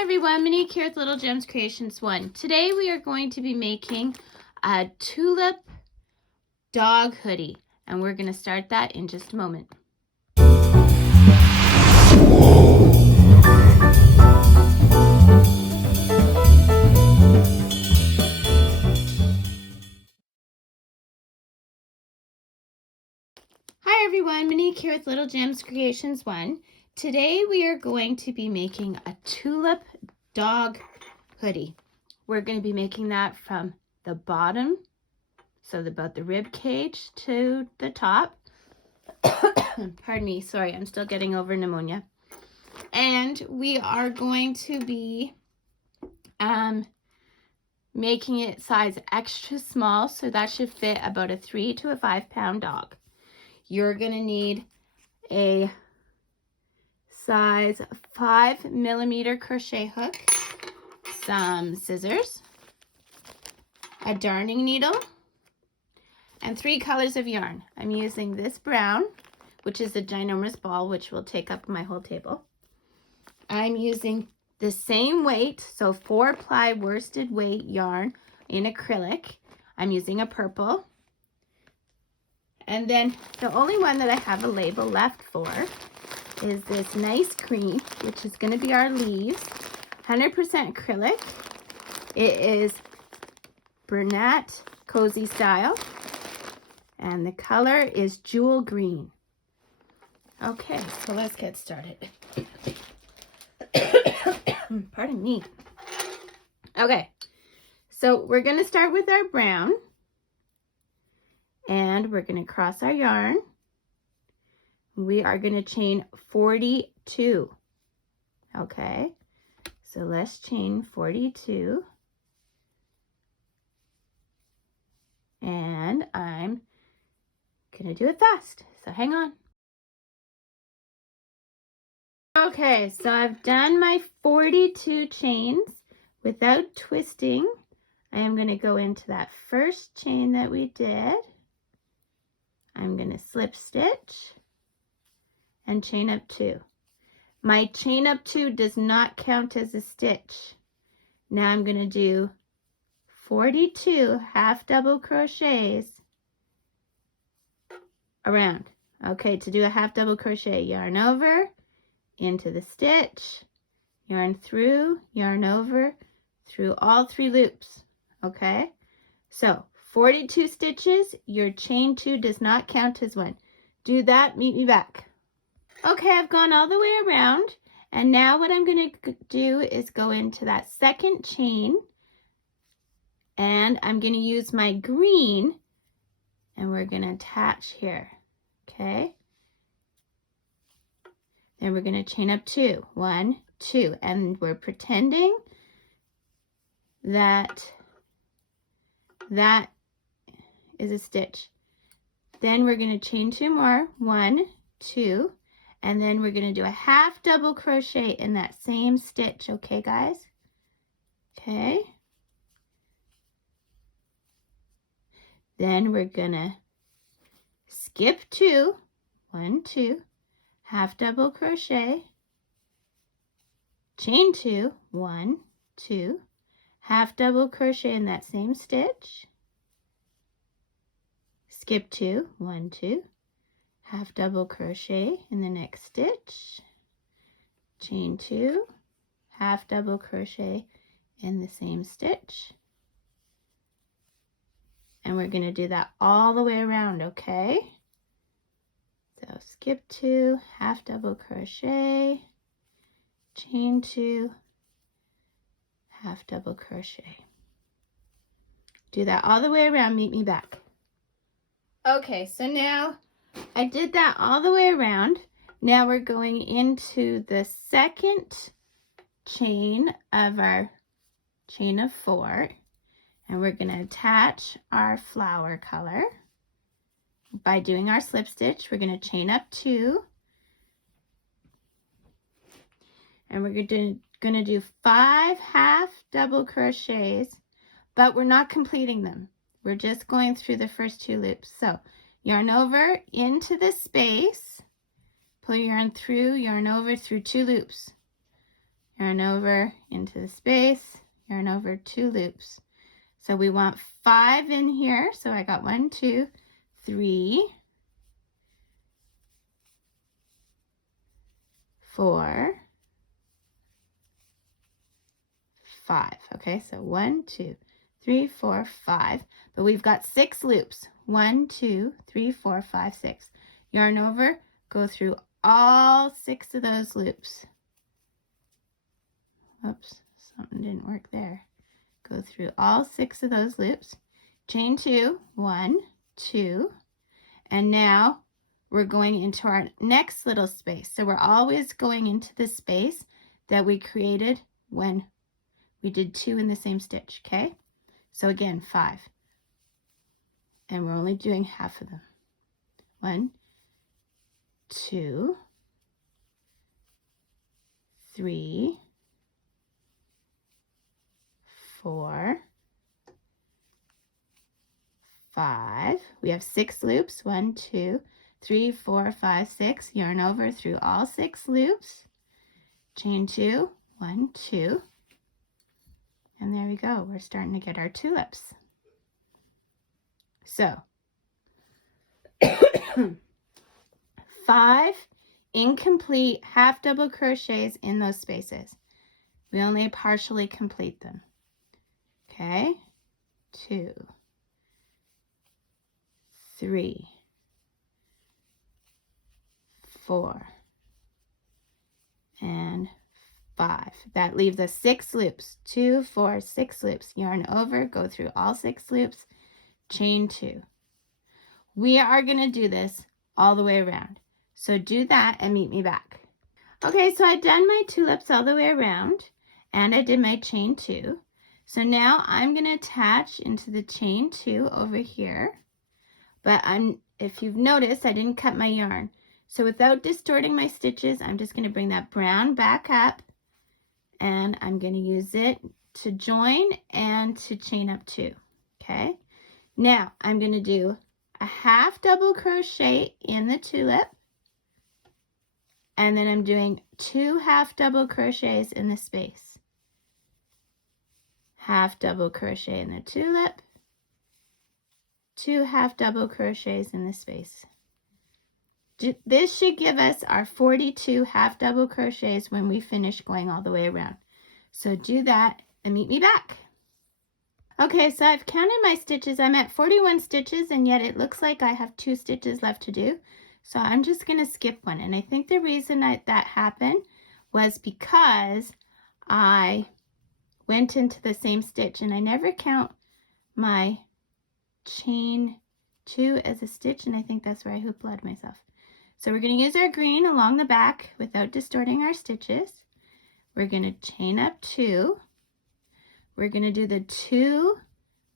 Hi everyone, Monique here with Little Gems Creations 1. Today we are going to be making a tulip dog hoodie, and we're going to start that in just a moment. Hi everyone, Monique here with Little Gems Creations 1. Today we are going to be making a tulip dog hoodie. We're going to be making that from the bottom, so about the rib cage, to the top. Pardon me, sorry, I'm still getting over pneumonia. And we are going to be making it size extra small, so that should fit about a 3 to a 5 pound dog. You're going to need a size 5mm crochet hook, some scissors, a darning needle, and 3 colors of yarn. I'm using this brown, which is a ginormous ball, which will take up my whole table. I'm using the same weight, so 4-ply worsted weight yarn in acrylic. I'm using a purple. And then the only one that I have a label left for is this nice green, which is going to be our leaves. 100% acrylic. It is Bernat Cozy Style. And the color is jewel green. Okay, so let's get started. Pardon me. Okay, so we're going to start with our brown. And we're going to cross our yarn. We are going to chain 42. Okay, so let's chain 42. And I'm going to do it fast, so hang on. Okay, so I've done my 42 chains without twisting. I am going to go into that first chain that we did. I'm going to slip stitch and chain up 2. My chain up 2 does not count as a stitch. Now I'm going to do 42 half double crochets around. Okay, to do a half double crochet, yarn over, into the stitch, yarn over, through all 3 loops. Okay, so 42 stitches, your chain 2 does not count as one. Do that, meet me back. Okay, I've gone all the way around, and now what I'm going to do is go into that second chain, and I'm going to use my green, and we're going to attach here. Okay, then we're going to chain up 2, 1, 2, and we're pretending that that is a stitch. Then we're going to chain 2 more, 1, 2, and then we're going to do a half double crochet in that same stitch. Okay, guys? Okay. Then we're going to skip 2, 1, 2, half double crochet, chain 2, 1, 2, half double crochet in that same stitch, skip 2, 1, 2, half double crochet in the next stitch, chain 2, half double crochet in the same stitch, and we're going to do that all the way around. Okay, so skip 2, half double crochet, chain 2, half double crochet. Do that all the way around, meet me back. Okay, so now I did that all the way around. Now we're going into the second chain of our chain of 4, and we're going to attach our flower color by doing our slip stitch. We're going to chain up 2, and we're going to do 5 half double crochets, but we're not completing them. We're just going through the first 2 loops. So yarn over into the space, pull your yarn over through 2 loops. yarn over into the space, yarn over 2 loops. So we want 5 in here. So I got 1, 2, 3, 4, 5. Okay, so 1, 2, 3, 4, 5. But we've got 6 loops. 1, 2, 3, 4, 5, 6. Yarn over, go through all 6 of those loops. Oops, something didn't work there. Go through all 6 of those loops. Chain 2, 1, 2, and now we're going into our next little space. So we're always going into the space that we created when we did 2 in the same stitch, okay? So again, 5. And we're only doing half of them. 1, 2, 3, 4, 5. We have 6 loops. 1, 2, 3, 4, 5, 6. Yarn over through all 6 loops. Chain 2, 1, 2. And there we go. We're starting to get our tulips. So 5 incomplete half double crochets in those spaces. We only partially complete them. Okay, 2, 3, 4, and 5. That leaves us 6 loops. 2, 4, 6 loops. Yarn over, go through all 6 loops, chain 2. We are going to do this all the way around. So do that and meet me back. Okay, so I've done my tulips all the way around and I did my chain 2. So now I'm going to attach into the chain 2 over here. But if you've noticed, I didn't cut my yarn. So without distorting my stitches, I'm just going to bring that brown back up and I'm going to use it to join and to chain up 2. Okay, now I'm going to do a half double crochet in the tulip, and then I'm doing 2 half double crochets in the space. Half double crochet in the tulip, 2 half double crochets in the space. This should give us our 42 half double crochets when we finish going all the way around. So do that and meet me back. Okay, so I've counted my stitches. I'm at 41 stitches, and yet it looks like I have 2 stitches left to do. So I'm just going to skip one. And I think the reason that happened was because I went into the same stitch, and I never count my chain 2 as a stitch, and I think that's where I hoopla myself. So we're going to use our green along the back without distorting our stitches. We're going to chain up 2. We're going to do the 2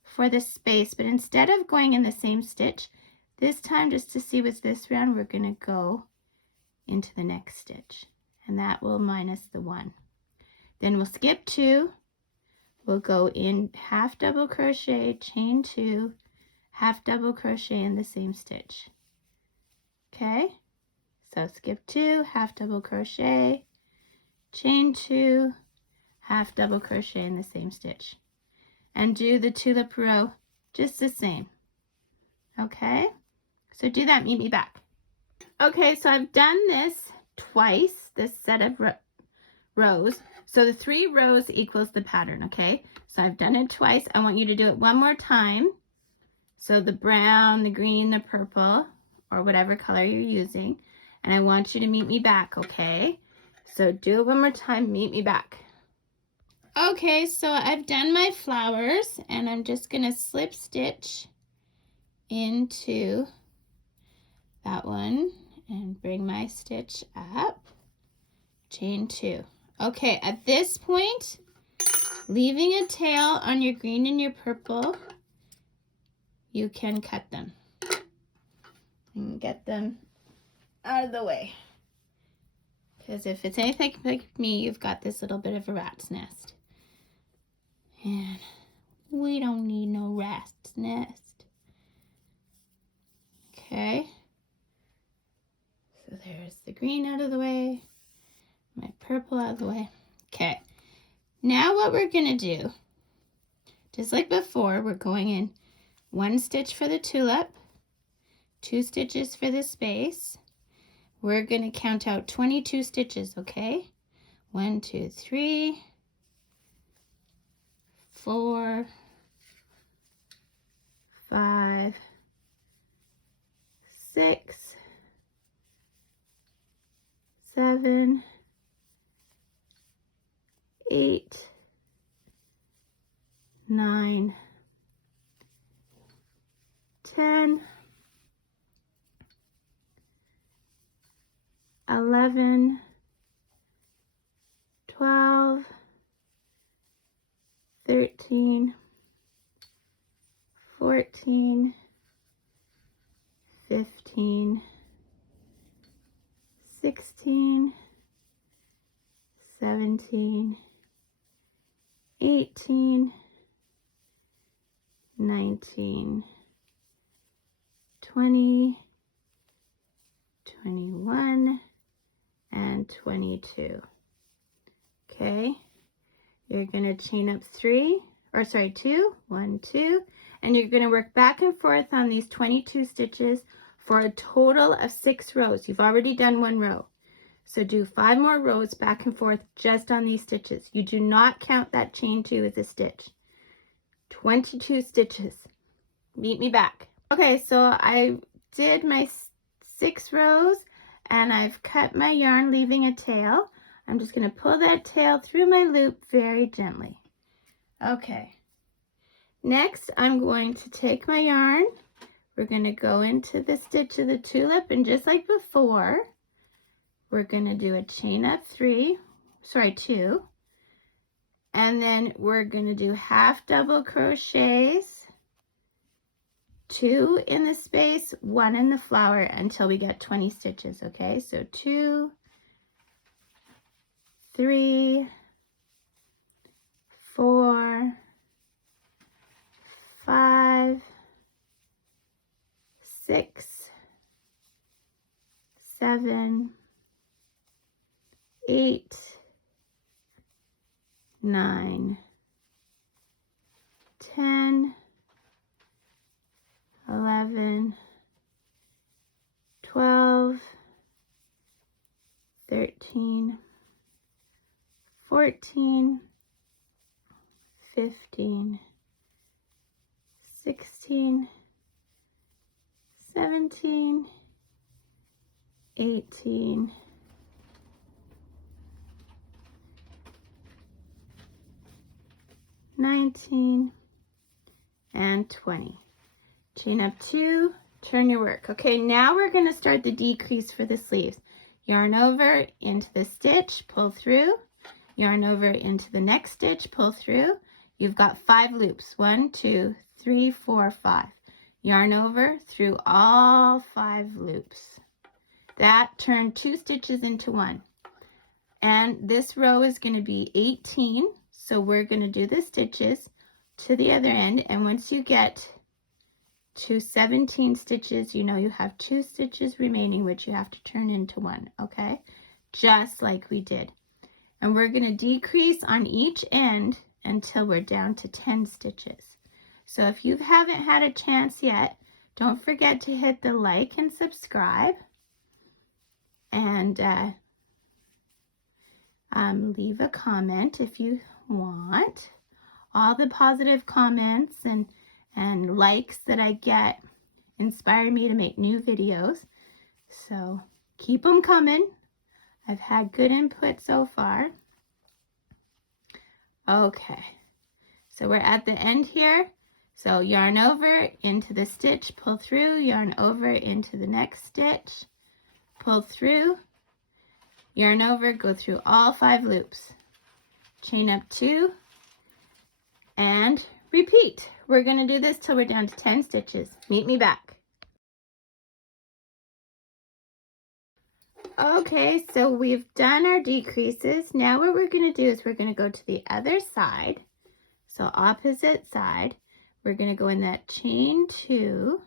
for the space, but instead of going in the same stitch, this time, just to see what's this round, we're going to go into the next stitch, and that will minus the 1. Then we'll skip 2. We'll go in half double crochet, chain 2, half double crochet in the same stitch. Okay, so skip 2, half double crochet, chain 2, half double crochet in the same stitch, and do the tulip row just the same. Okay, so do that, meet me back. Okay, so I've done this twice, this set of rows. So the 3 rows equals the pattern, okay? So I've done it twice. I want you to do it one more time. So the brown, the green, the purple, or whatever color you're using. And I want you to meet me back, okay? So do it one more time, meet me back. Okay, so I've done my flowers, and I'm just gonna slip stitch into that one and bring my stitch up, chain 2. Okay, at this point, leaving a tail on your green and your purple, you can cut them and get them out of the way. Because if it's anything like me, you've got this little bit of a rat's nest. And we don't need no rat's nest. Okay. So there's the green out of the way, my purple out of the way. Okay. Now what we're going to do, just like before, we're going in 1 stitch for the tulip, 2 stitches for the space. We're going to count out 22 stitches, okay? 1, 2, 3, 4, 5, 6, 7, 8, 9, 10, 11, 12, 13, 14, 15, 16, 17, 18, 19, 20, 21, and 22. Okay, you're going to chain up 2, 1, 2, and you're going to work back and forth on these 22 stitches for a total of 6 rows. You've already done 1 row. So do 5 more rows back and forth just on these stitches. You do not count that chain 2 as a stitch. 22 stitches. Meet me back. Okay, so I did my 6 rows and I've cut my yarn, leaving a tail. I'm just going to pull that tail through my loop very gently. Okay. Next, I'm going to take my yarn. We're going to go into the stitch of the tulip, and just like before, we're going to do a chain up 2, and then we're going to do half double crochets, 2 in the space, 1 in the flower, until we get 20 stitches. Okay, so 2, 3, 4, 5, 6, 7, 8, 9, 10, 11, 12, 13, 14, 15, 16, 17, 18, 19, and 20. Chain up 2, turn your work. Okay, now we're going to start the decrease for the sleeves. Yarn over into the stitch, pull through, yarn over into the next stitch, pull through. You've got 5 loops, 1, 2, 3, 4, 5. Yarn over through all 5 loops. That turned 2 stitches into 1. And this row is going to be 18, so we're going to do the stitches to the other end, and once you get to 17 stitches, you know you have 2 stitches remaining, which you have to turn into 1, okay? Just like we did. And we're going to decrease on each end until we're down to 10 stitches. So if you haven't had a chance yet, don't forget to hit the like and subscribe, and leave a comment if you want. All the positive comments and likes that I get inspire me to make new videos. So keep them coming. I've had good input so far. Okay, so we're at the end here. So yarn over into the stitch, pull through, yarn over into the next stitch, pull through, yarn over, go through all 5 loops, chain up 2, and repeat. We're going to do this till we're down to 10 stitches. Meet me back. Okay, so we've done our decreases. Now what we're going to do is we're going to go to the other side. So opposite side, we're going to go in that chain 2,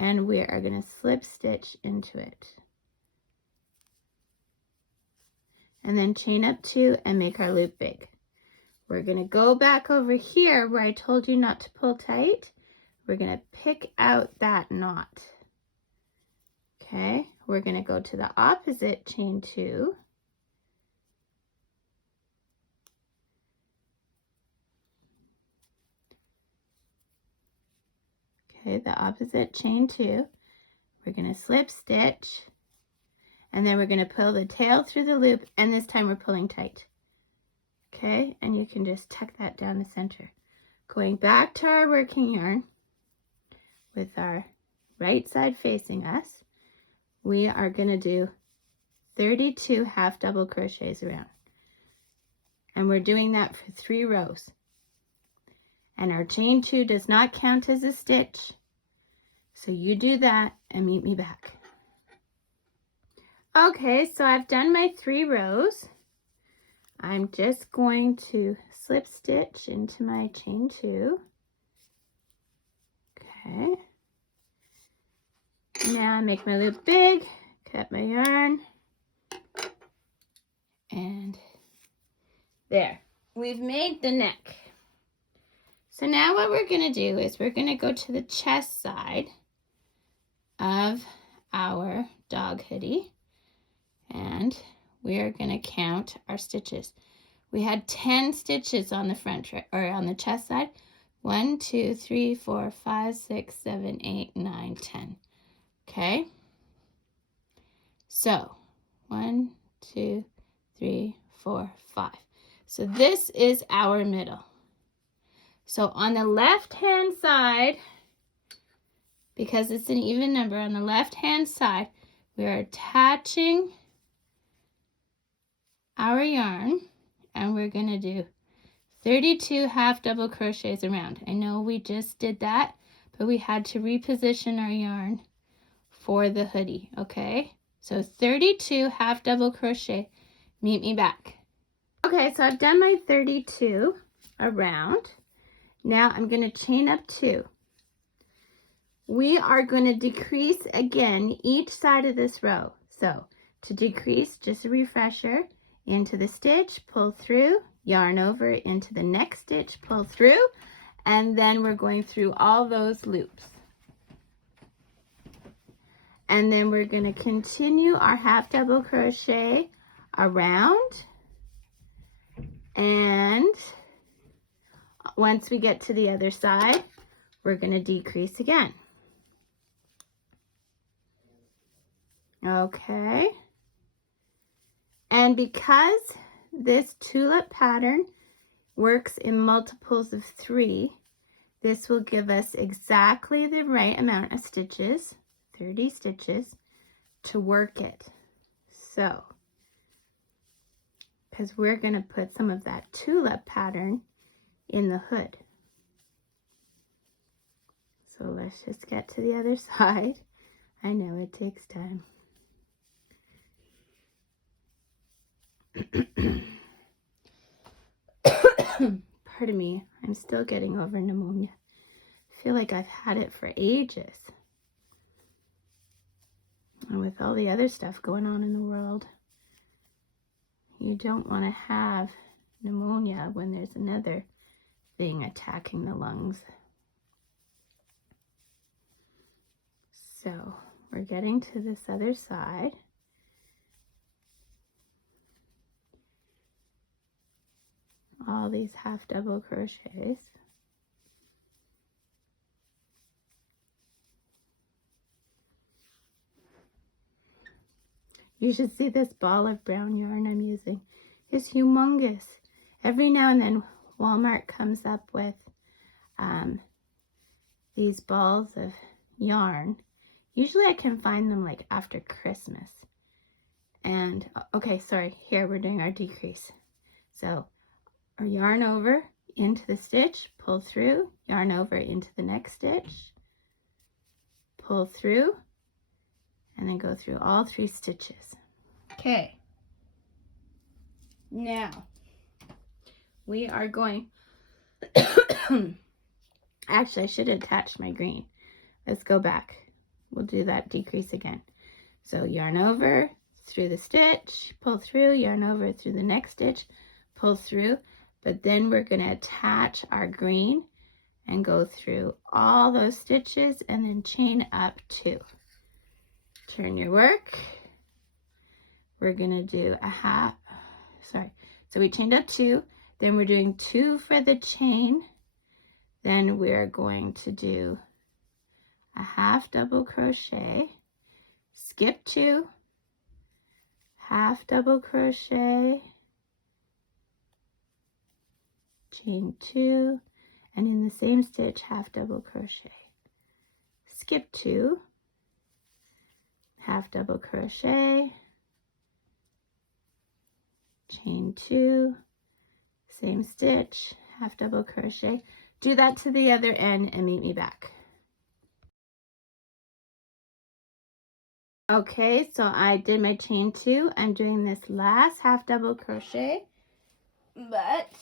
and we are going to slip stitch into it. and then chain up 2 and make our loop big. We're going to go back over here where I told you not to pull tight. We're going to pick out that knot. Okay, we're going to go to the opposite, chain 2. Okay, the opposite, chain 2. We're going to slip stitch, and then we're going to pull the tail through the loop, and this time we're pulling tight. Okay, and you can just tuck that down the center. Going back to our working yarn with our right side facing us, we are going to do 32 half double crochets around. And we're doing that for 3 rows. And our chain 2 does not count as a stitch. So you do that and meet me back. Okay, so I've done my 3 rows. I'm just going to slip stitch into my chain 2. Okay. Now I make my loop big, cut my yarn, and there. We've made the neck. So now what we're going to do is we're going to go to the chest side of our dog hoodie, and we are going to count our stitches. We had 10 stitches on the front, or on the chest side. 1, 2, 3, 4, 5, 6, 7, 8, 9, 10. Okay. So 1, 2, 3, 4, 5. So this is our middle. So on the left hand side, because it's an even number, on the left hand side, we are attaching our yarn, and we're going to do 32 half double crochets around. I know we just did that, but we had to reposition our yarn for the hoodie, okay? So 32 half double crochet. Meet me back. Okay, so I've done my 32 around. Now I'm going to chain up 2. We are going to decrease again each side of this row. So to decrease, just a refresher, into the stitch, pull through, yarn over into the next stitch, pull through, and then we're going through all those loops. And then we're going to continue our half double crochet around, and once we get to the other side, we're going to decrease again. Okay. And because this tulip pattern works in multiples of 3, this will give us exactly the right amount of stitches, 30 stitches, to work it. So, because we're going to put some of that tulip pattern in the hood. So let's just get to the other side. I know it takes time. Pardon me, I'm still getting over pneumonia. I feel like I've had it for ages. And with all the other stuff going on in the world, you don't want to have pneumonia when there's another thing attacking the lungs. So we're getting to this other side. All these half double crochets. You should see this ball of brown yarn I'm using. It's humongous. Every now and then Walmart comes up with these balls of yarn. Usually I can find them like after Christmas. And okay, sorry, here we're doing our decrease. So our yarn over into the stitch, pull through, yarn over into the next stitch, pull through, and then go through all 3 stitches. Okay. Now we are going actually I should have attached my green. Let's go back. We'll do that decrease again. So yarn over, through the stitch, pull through, yarn over through the next stitch, pull through, but then we're going to attach our green and go through all those stitches and then chain up 2. Turn your work. We're going to do a half, so we chained up 2, then we're doing 2 for the chain, then we're going to do a half double crochet, skip 2, half double crochet, chain 2, and in the same stitch half double crochet, skip 2, half double crochet, chain 2, same stitch, half double crochet. Do that to the other end and meet me back. Okay, so I did my chain 2. I'm doing this last half double crochet, but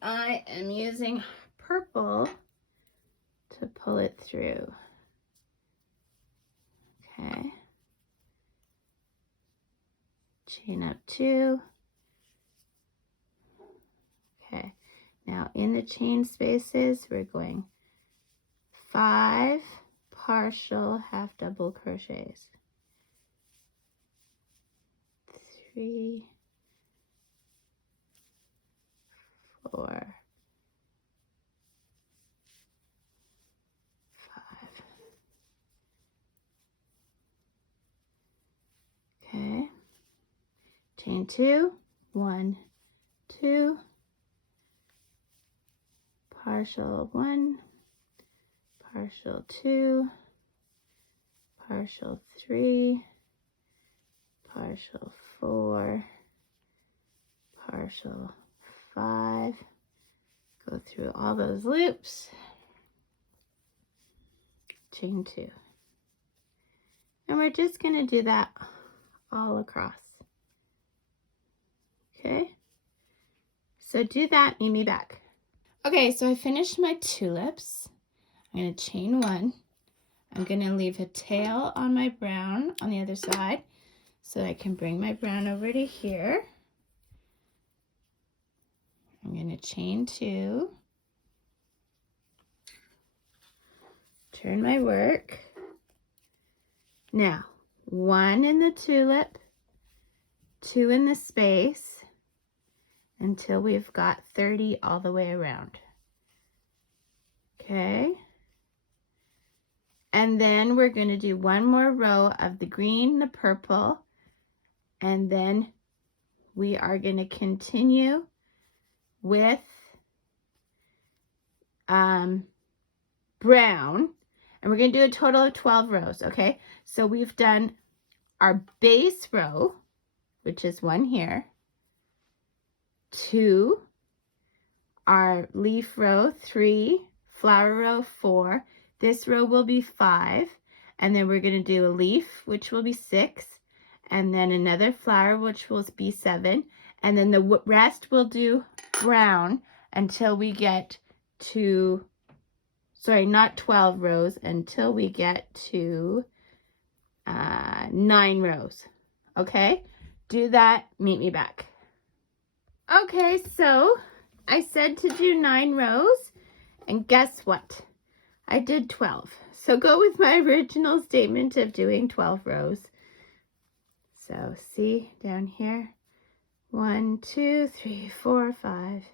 I am using purple to pull it through. Okay. Chain up 2. Okay. Now in the chain spaces, we're going 5 partial half double crochets. 3, 4, 5. Okay. Chain 2, 1, 2, partial 1, partial 2, partial 3, partial 4, partial 5, go through all those loops, chain 2, and we're just going to do that all across. Okay, so do that, meet me back. Okay, so I finished my tulips. I'm going to chain 1. I'm going to leave a tail on my brown on the other side so I can bring my brown over to here. I'm going to chain 2, turn my work. Now, 1 in the tulip, 2 in the space, until we've got 30 all the way around. Okay. And then we're going to do 1 more row of the green, the purple, and then we are going to continue with brown, and we're going to do a total of 12 rows. Okay, so we've done our base row, which is 1 here, 2, our leaf row 3, flower row 4, this row will be 5, and then we're going to do a leaf, which will be 6, and then another flower, which will be 7, and then the rest we'll do brown until we get to, sorry, not 12 rows, until we get to 9 rows. Okay, do that, meet me back. Okay, so I said to do 9 rows, and guess what? I did 12. So go with my original statement of doing 12 rows. So see down here, 1, 2, 3, 4, 5,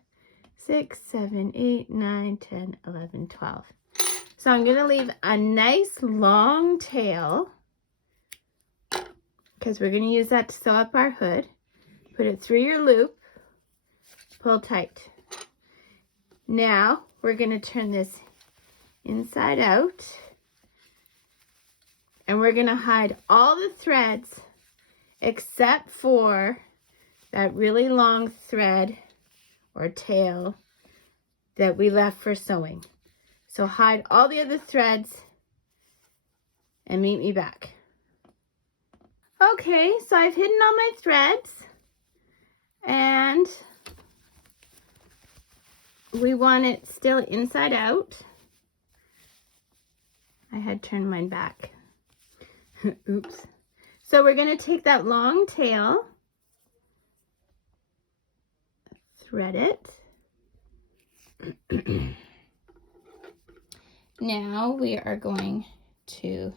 6, 7, 8, 9, 10, 11, 12. So I'm going to leave a nice long tail because we're going to use that to sew up our hood. Put it through your loop, pull tight. Now we're going to turn this inside out, and we're going to hide all the threads except for that really long thread or tail that we left for sewing. So hide all the other threads and meet me back. Okay, so I've hidden all my threads, and we want it still inside out. I had turned mine back. Oops. So we're going to take that long tail, thread it. Now we are going to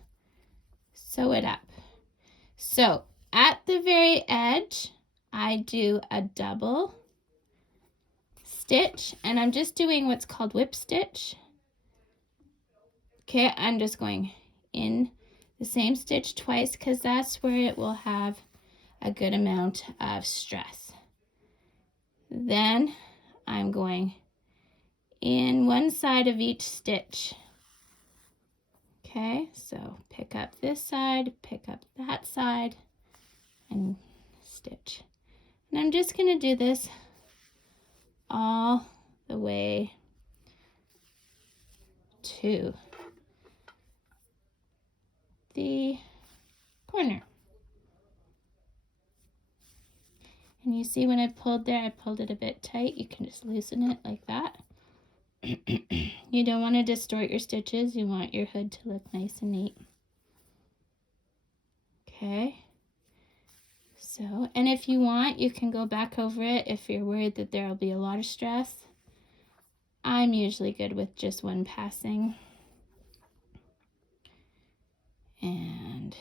sew it up. So at the very edge, I do a double stitch, and I'm just doing what's called whip stitch. Okay, I'm just going in the same stitch twice because that's where it will have a good amount of stress. Then I'm going in one side of each stitch. Okay, so pick up this side, pick up that side, and stitch. And I'm just going to do this all the way to the corner. And you see when I pulled there, I pulled it a bit tight. You can just loosen it like that. You don't want to distort your stitches. You want your hood to look nice and neat. Okay. So, and if you want, you can go back over it if you're worried that there will be a lot of stress. I'm usually good with just one passing. And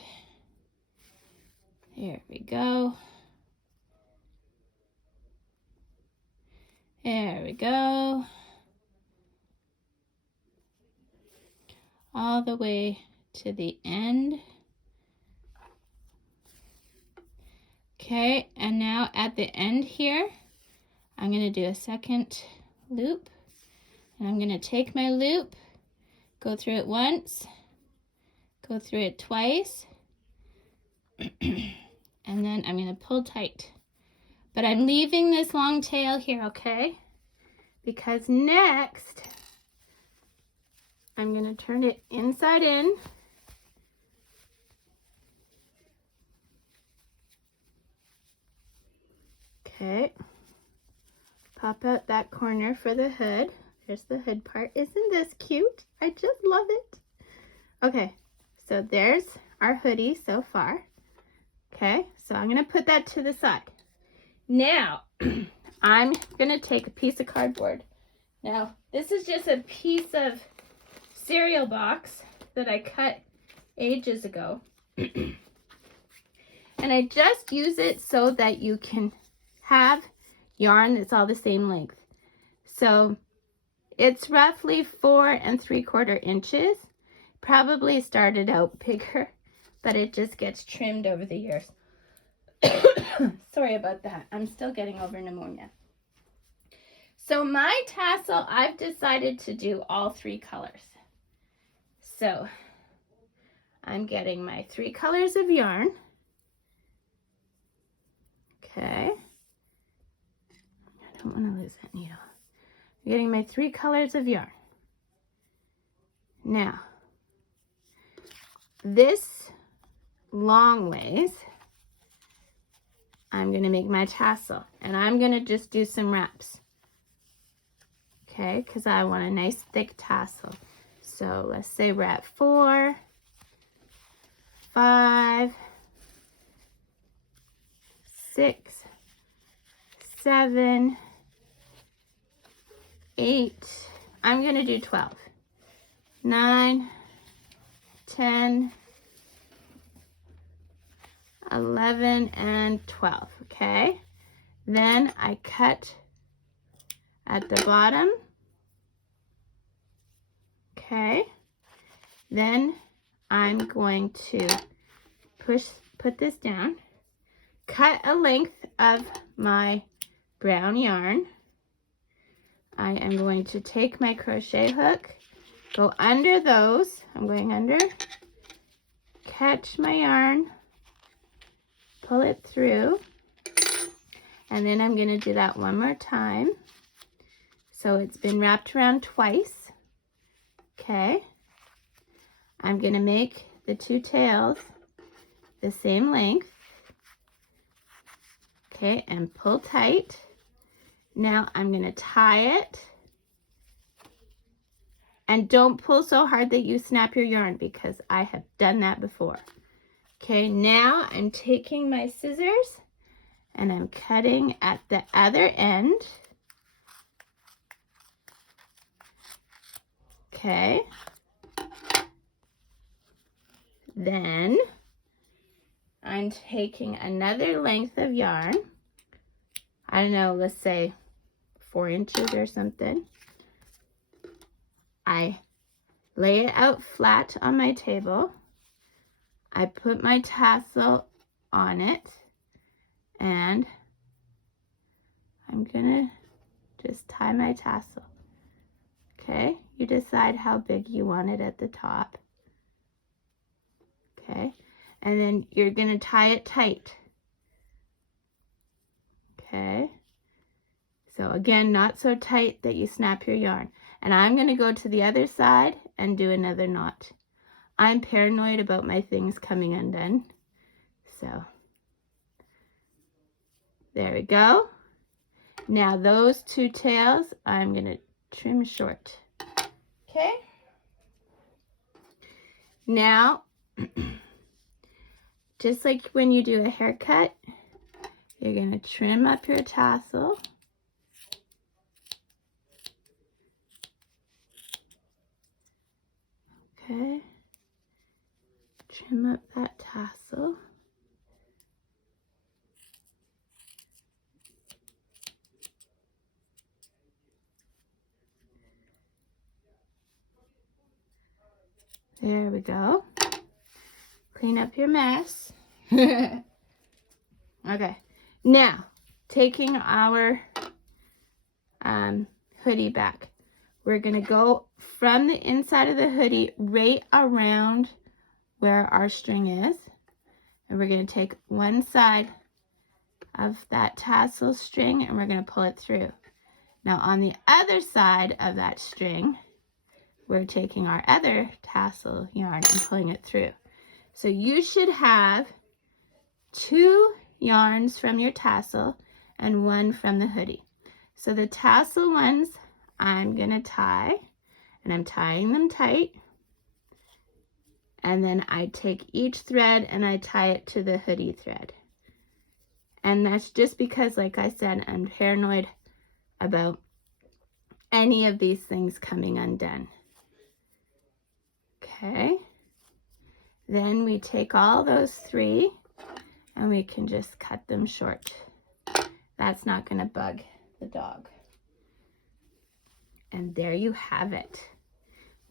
there we go. There we go. All the way to the end. Okay, and now at the end here, I'm going to do a second loop. And I'm going to take my loop, go through it once, go through it twice, and then I'm going to pull tight. But I'm leaving this long tail here, okay? Because next, I'm going to turn it inside in. Okay. Pop out that corner for the hood. There's the hood part. Isn't this cute? I just love it. Okay, so there's our hoodie so far. Okay, so I'm going to put that to the side. Now, I'm going to take a piece of cardboard. Now, this is just a piece of cereal box that I cut ages ago. And I just use it so that you can have yarn that's all the same length. So it's roughly 4 3/4 inches. Probably started out bigger, but it just gets trimmed over the years. Sorry about that. I'm still getting over pneumonia. So my tassel, I've decided to do all 3 colors. So I'm getting my 3 colors of yarn. Okay. I don't want to lose that needle. I'm getting my 3 colors of yarn. Now, this long ways, I'm going to make my tassel, and I'm going to just do some wraps. Okay, because I want a nice thick tassel. So let's say we're at 4, 5, 6, 7, 8. I'm going to do 12. 9, 10, 11, and 12. Okay, then I cut at the bottom. Okay, then I'm going to put this down, cut a length of my brown yarn. I am going to take my crochet hook, go under those. I'm going under, catch my yarn, pull it through, and then I'm going to do that one more time. So it's been wrapped around twice. Okay, I'm going to make the 2 tails the same length. Okay, and pull tight. Now I'm going to tie it. And don't pull so hard that you snap your yarn, because I have done that before. Okay, now I'm taking my scissors and I'm cutting at the other end. Okay. Then I'm taking another length of yarn. I don't know, let's say 4 inches or something. I lay it out flat on my table. I put my tassel on it, and I'm gonna just tie my tassel. Okay, you decide how big you want it at the top. Okay, and then you're gonna tie it tight. Okay, so again, not so tight that you snap your yarn. And I'm gonna go to the other side and do another knot. I'm paranoid about my things coming undone. So there we go. Now those 2 tails, I'm gonna trim short. Okay. Now, just like when you do a haircut, you're gonna trim up your tassel. Okay. Trim up that tassel. There we go. Clean up your mess. Okay. Now, taking our hoodie back. We're going to go from the inside of the hoodie right around where our string is. And we're going to take one side of that tassel string and we're going to pull it through. Now on the other side of that string, we're taking our other tassel yarn and pulling it through. So you should have 2 yarns from your tassel and 1 from the hoodie. So the tassel ones I'm gonna tie, and I'm tying them tight. And then I take each thread and I tie it to the hoodie thread. And that's just because, like I said, I'm paranoid about any of these things coming undone. Okay. Then we take all those 3 and we can just cut them short. That's not gonna bug the dog. And there you have it.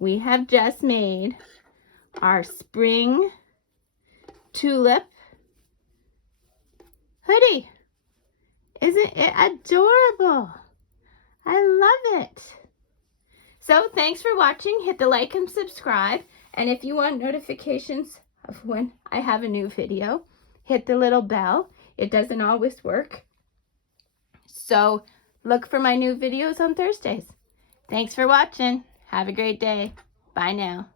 We have just made our spring tulip hoodie. Isn't it adorable? I love it. So thanks for watching. Hit the like and subscribe. And if you want notifications of when I have a new video, hit the little bell. It doesn't always work. So look for my new videos on Thursdays. Thanks for watching. Have a great day. Bye now.